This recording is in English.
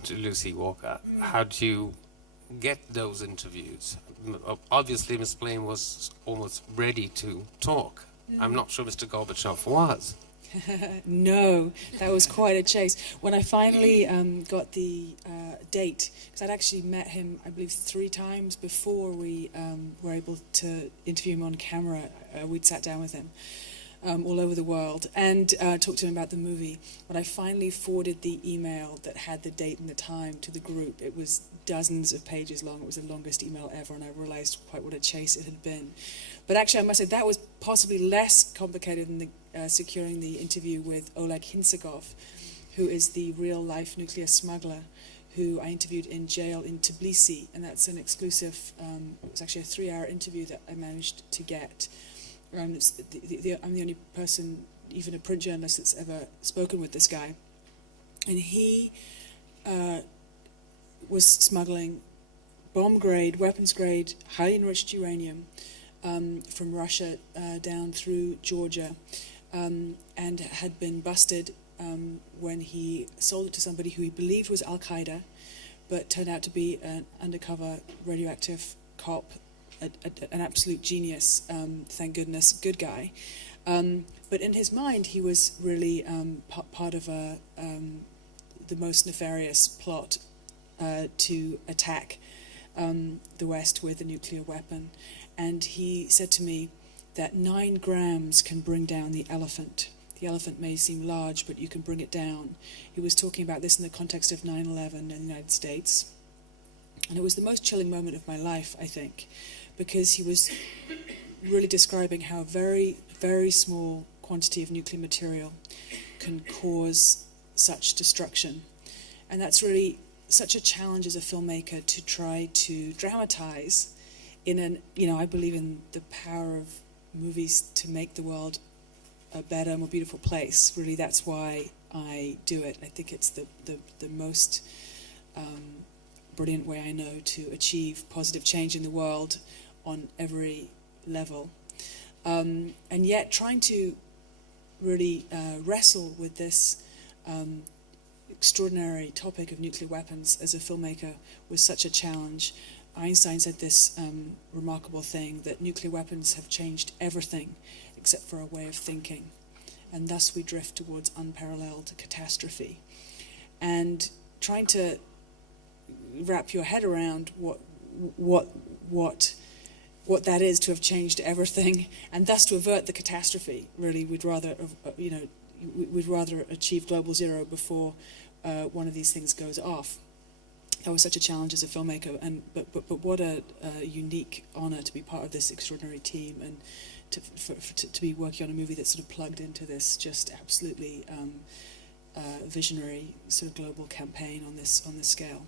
to Lucy Walker. How do you get those interviews? Obviously, Miss Blaine was almost ready to talk. I'm not sure Mr. Gorbachev was. No, that was quite a chase. When I finally got the date, because I'd actually met him, I believe, 3 times before we were able to interview him on camera. We'd sat down with him all over the world and talked to him about the movie. When I finally forwarded the email that had the date and the time to the group, it was dozens of pages long. It was the longest email ever, and I realized quite what a chase it had been. But actually, I must say, that was possibly less complicated than securing the interview with Oleg Hintsagov, who is the real-life nuclear smuggler who I interviewed in jail in Tbilisi, and that's an exclusive, it was actually a 3-hour interview that I managed to get. I'm the only person, even a print journalist, that's ever spoken with this guy. And he was smuggling bomb-grade, weapons-grade, highly enriched uranium from Russia down through Georgia, and had been busted when he sold it to somebody who he believed was Al-Qaeda, but turned out to be an undercover radioactive cop, an absolute genius, thank goodness, good guy. But in his mind, he was really part of the most nefarious plot to attack the West with a nuclear weapon. And he said to me that 9 grams can bring down the elephant. The elephant may seem large, but you can bring it down. He was talking about this in the context of 9/11 in the United States. And it was the most chilling moment of my life, I think, because he was really describing how a very, very small quantity of nuclear material can cause such destruction. And that's really such a challenge as a filmmaker to try to dramatize I believe in the power of movies to make the world a better, more beautiful place. Really, that's why I do it. I think it's the most brilliant way I know to achieve positive change in the world on every level. And yet trying to really wrestle with this extraordinary topic of nuclear weapons as a filmmaker was such a challenge. Einstein said this remarkable thing, that nuclear weapons have changed everything except for a way of thinking, and thus we drift towards unparalleled catastrophe. And trying to wrap your head around what that is, to have changed everything, and thus to avert the catastrophe. Really, we'd rather achieve global zero before one of these things goes off. That was such a challenge as a filmmaker, but what a unique honor to be part of this extraordinary team, and to be working on a movie that's sort of plugged into this just absolutely visionary sort of global campaign on this scale.